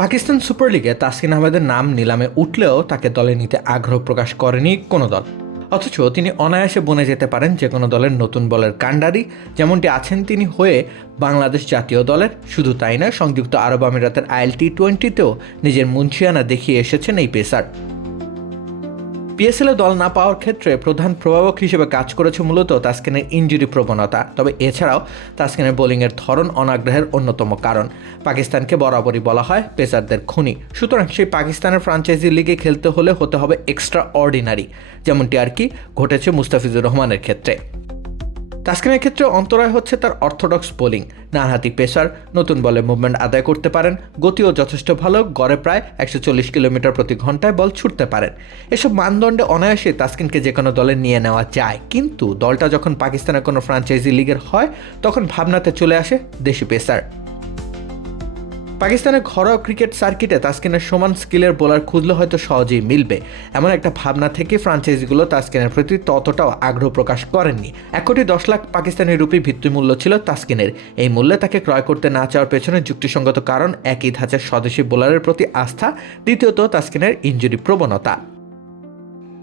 Pakistan super লিগে তাসকিন আহমেদের নাম নিলামে উঠলেও তাকে দলে নিতে আগ্রহ প্রকাশ করেনি কোনো দল। অথচ তিনি অনায়াসে বনে যেতে পারেন যে কোনো দলের নতুন বলের কাণ্ডারি, যেমনটি আছেন তিনি হয়ে বাংলাদেশ জাতীয় দলের। শুধু তাই নয়, সংযুক্ত আরব আমিরাতের IL-T20তেও নিজের মুন্সিয়ানা দেখিয়ে এসেছেন এই পেসার। পিএসএলে দল না পাওয়ার ক্ষেত্রে প্রধান প্রভাবক হিসেবে কাজ করেছে মূলত তাসকিনের ইনজুরি প্রবণতা। তবে এছাড়াও তাসকিনের বোলিংয়ের ধরন অনাগ্রহের অন্যতম কারণ। পাকিস্তানকে বরাবরই বলা হয় পেসারদের খনি, সুতরাং সেই পাকিস্তানের ফ্রাঞ্চাইজি লিগে খেলতে হলে হতে হবে এক্সট্রা অর্ডিনারি, যেমনটি আর কি ঘটেছে মুস্তাফিজুর রহমানের ক্ষেত্রে। তাসকিনের ক্ষেত্রে অন্তরায় হচ্ছে তার অর্থোডক্স বোলিং। ডানহাতি পেসার, নতুন বলে মুভমেন্ট আদায় করতে পারেন, গতিও যথেষ্ট ভালো, গড়ে প্রায় 140 কিলোমিটার প্রতি ঘন্টায় বল ছুটতে পারেন। এসব মানদণ্ডে অনায়াসে তাসকিনকে যে কোনো দলে নিয়ে নেওয়া যায়, কিন্তু দলটা যখন পাকিস্তানের কোনো ফ্রাঞ্চাইজি লিগের হয় তখন ভাবনাতে চলে আসে দেশি পেসার। পাকিস্তানের ঘরোয়া ক্রিকেট সার্কিটে তাসকিনের সমান স্কিলের বোলার খুঁজলে হয়তো সহজেই মিলবে, এমন একটা ভাবনা থেকে ফ্রাঞ্চাইজিগুলো তাসকিনের প্রতি ততটাও আগ্রহ প্রকাশ করেননি। 1,10,00,000 পাকিস্তানি রুপি ভিত্তিমূল্য ছিল তাসকিনের। এই মূল্যে তাকে ক্রয় করতে না চাওয়ার পেছনে যুক্তিসঙ্গত কারণ একই ধাঁচের স্বদেশি বোলারের প্রতি আস্থা, দ্বিতীয়ত তাসকিনের ইনজুরি প্রবণতা।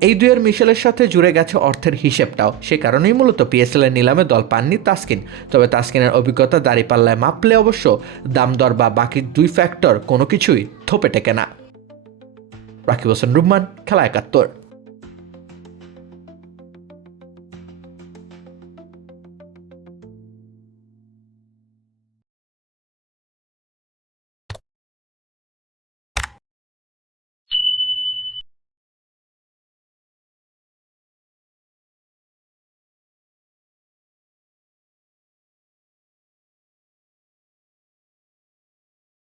এই দুইয়ের মিশেলের সাথে জুড়ে গেছে অর্থের হিসেবটাও। সে কারণেই মূলত পিএসএল এর নিলামে দল পাননি তাসকিন। তবে তাসকিনের অভিজ্ঞতা দাঁড়িপাল্লায় মাপলে অবশ্য দাম দর বা বাকি দুই ফ্যাক্টর কোনো কিছুই থোপে টেকে না। রাকিব হোসেন রুম্মান, খেলা 71।